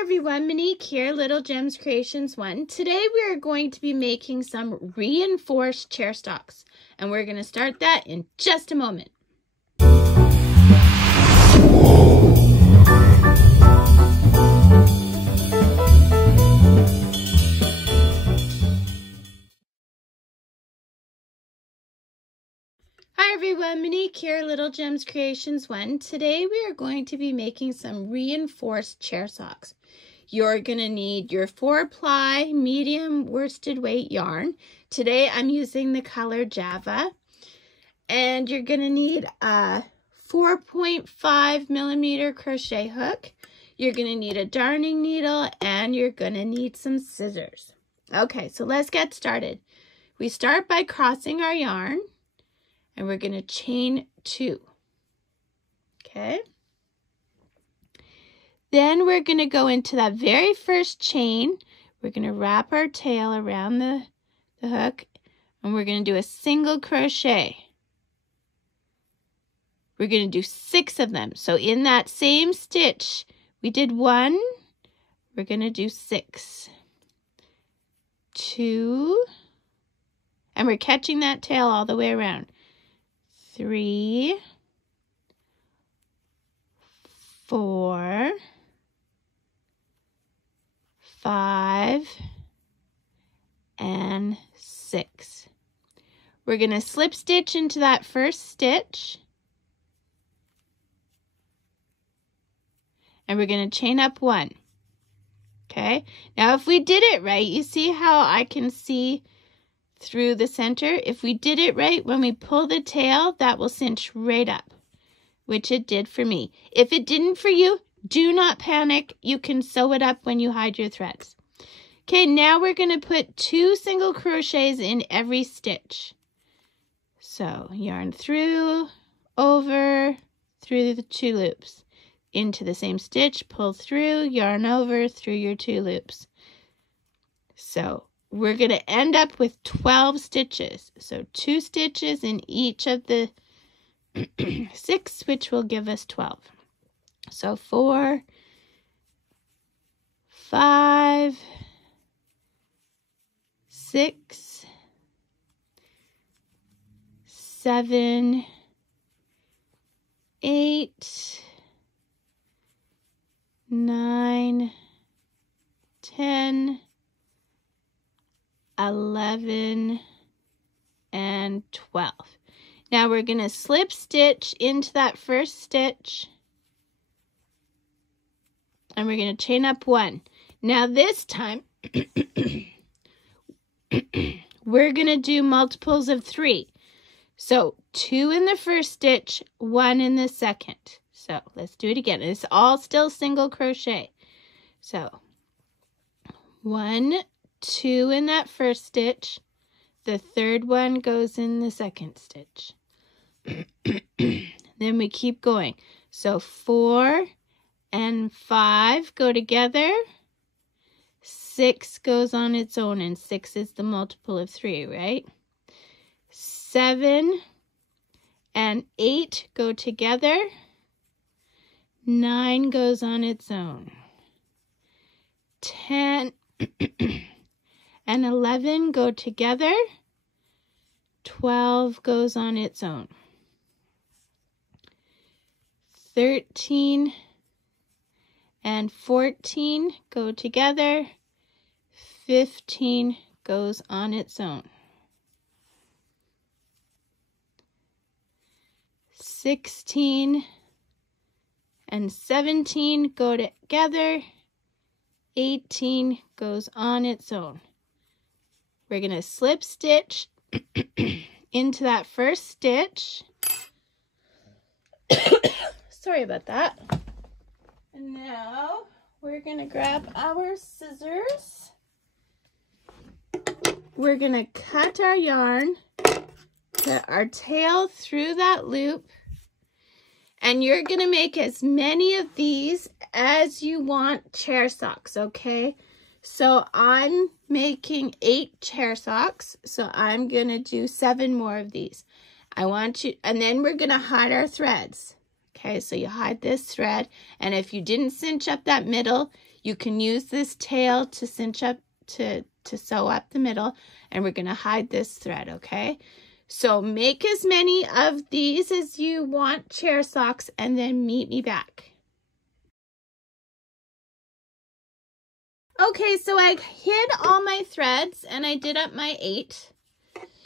Hi everyone, Monique here, Little Gems Creations 1. Today we are going to be making some reinforced chair stocks, and we're going to start that in just a moment. Hi everyone, Monique here, Little Gems Creations 1. Today we are going to be making some reinforced chair socks. You're going to need your 4-ply medium worsted weight yarn. Today I'm using the color Java. And you're going to need a 4.5 millimeter crochet hook. You're going to need a darning needle and you're going to need some scissors. Okay, so let's get started. We start by crossing our yarn. And we're going to chain 2. Okay. Then we're going to go into that very first chain. We're going to wrap our tail around the hook. And we're going to do a single crochet. We're going to do 6 of them. So in that same stitch, we did 1. We're going to do 6. 2. And we're catching that tail all the way around. 3, 4, 5, and 6. We're going to slip stitch into that first stitch. And we're going to chain up 1. Okay? Now if we did it right, you see how I can see through the center? If we did it right, when we pull the tail, that will cinch right up, which it did for me. If it didn't for you, do not panic. You can sew it up when you hide your threads. Okay, now we're going to put 2 single crochets in every stitch. So yarn through, over, through the 2 loops. Into the same stitch, pull through, yarn over, through your 2 loops. So we're going to end up with 12 stitches. So 2 stitches in each of the 6, which will give us 12. So 4, 5, 6, 7, 8, 9, 10, 11, and 12. Now we're going to slip stitch into that first stitch. And we're going to chain up 1. Now this time, we're going to do multiples of 3. So 2 in the first stitch, 1 in the second. So let's do it again. It's all still single crochet. So 1, 2 in that first stitch. The third one goes in the second stitch. Then we keep going. So 4 and 5 go together. 6 goes on its own, and 6 is the multiple of 3, right? 7 and 8 go together. 9 goes on its own. 10 and 11 go together. 12 goes on its own. 13 and 14 go together. 15 goes on its own. 16 and 17 go together. 18 goes on its own. We're going to slip stitch into that first stitch. Sorry about that. And now we're going to grab our scissors. We're going to cut our yarn, put our tail through that loop, and you're going to make as many of these as you want chair socks, okay? So I'm making 8 chair socks, so I'm going to do 7 more of these. I want you, and then we're going to hide our threads, Okay, so you hide this thread, and if you didn't cinch up that middle, you can use this tail to cinch up, to sew up the middle, and we're going to hide this thread, okay? So make as many of these as you want chair socks, and then meet me back. Okay, so I hid all my threads and I did up my 8.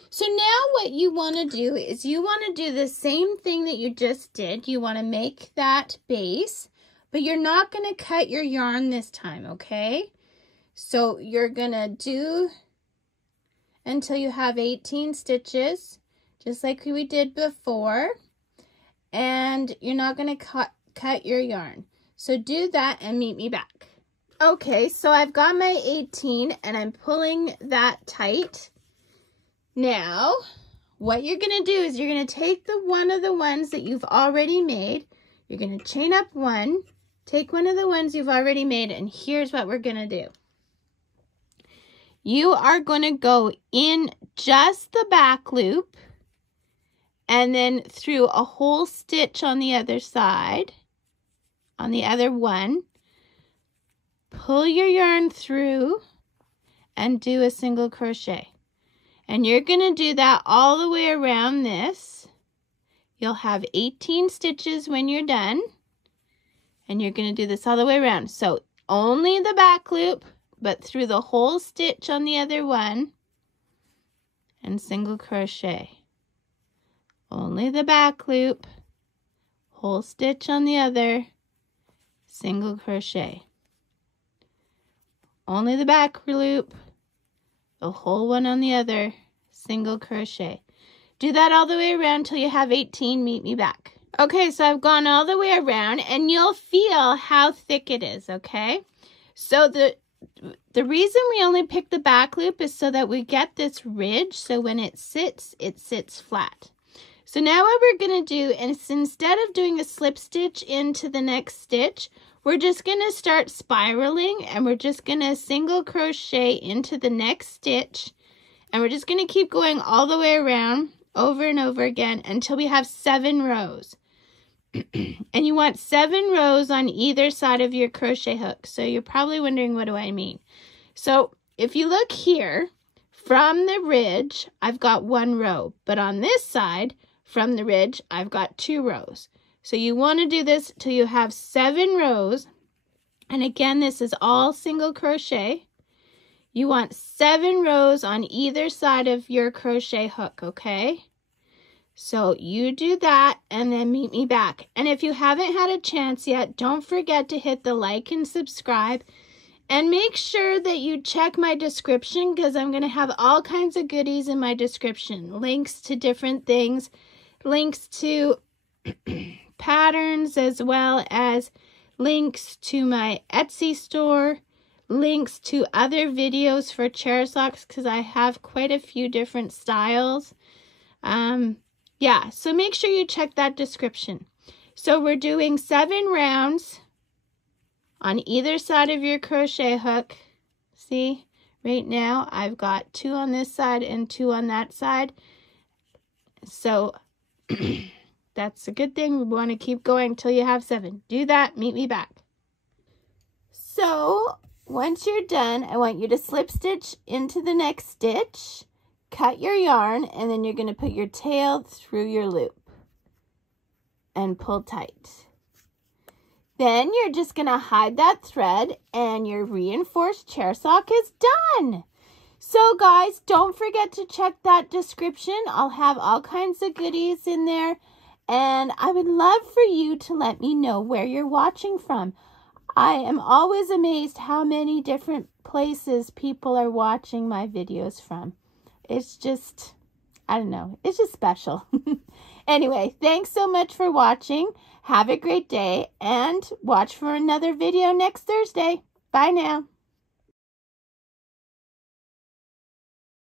So now what you want to do is you want to do the same thing that you just did. You want to make that base, but you're not going to cut your yarn this time, okay? So you're going to do until you have 18 stitches, just like we did before, and you're not going to cut your yarn. So do that and meet me back. Okay, so I've got my 18 and I'm pulling that tight. Now, what you're going to do is you're going to take one of the ones that you've already made. You're going to chain up one, take one of the ones you've already made, and here's what we're going to do. You are going to go in just the back loop and then through a whole stitch on the other side, on the other one. Pull your yarn through and do a single crochet. And you're going to do that all the way around this. You'll have 18 stitches when you're done. And you're going to do this all the way around. So only the back loop, but through the whole stitch on the other one. And single crochet. Only the back loop, whole stitch on the other, single crochet. Only the back loop, the whole one on the other, single crochet. Do that all the way around till you have 18. Meet me back. Okay, so I've gone all the way around, and you'll feel how thick it is, okay? So the reason we only pick the back loop is so that we get this ridge, so when it sits flat. So now what we're going to do is, instead of doing a slip stitch into the next stitch, we're just going to start spiraling, and we're just going to single crochet into the next stitch, and we're just going to keep going all the way around over and over again until we have 7 rows. And you want 7 rows on either side of your crochet hook. So you're probably wondering, what do I mean? So if you look here, from the ridge, I've got 1 row, but on this side, from the ridge, I've got 2 rows. So you want to do this till you have 7 rows. And again, this is all single crochet. You want 7 rows on either side of your crochet hook, okay? So you do that and then meet me back. And if you haven't had a chance yet, don't forget to hit the like and subscribe. And make sure that you check my description, because I'm going to have all kinds of goodies in my description. Links to different things, links to patterns, as well as links to my Etsy store, links to other videos for chair socks, because I have quite a few different styles. Yeah, so make sure you check that description. So we're doing 7 rounds on either side of your crochet hook. See, right now I've got 2 on this side and 2 on that side. So that's a good thing. We want to keep going till you have 7. Do that, meet me back. So once you're done, I want you to slip stitch into the next stitch, cut your yarn, and then you're going to put your tail through your loop and pull tight. Then you're just going to hide that thread, and your reinforced chair sock is done. So guys, don't forget to check that description. I'll have all kinds of goodies in there, and I would love for you to let me know where you're watching from. I am always amazed how many different places people are watching my videos from. It's just, I don't know, it's just special. Anyway, thanks so much for watching. Have a great day, and watch for another video next Thursday. Bye now.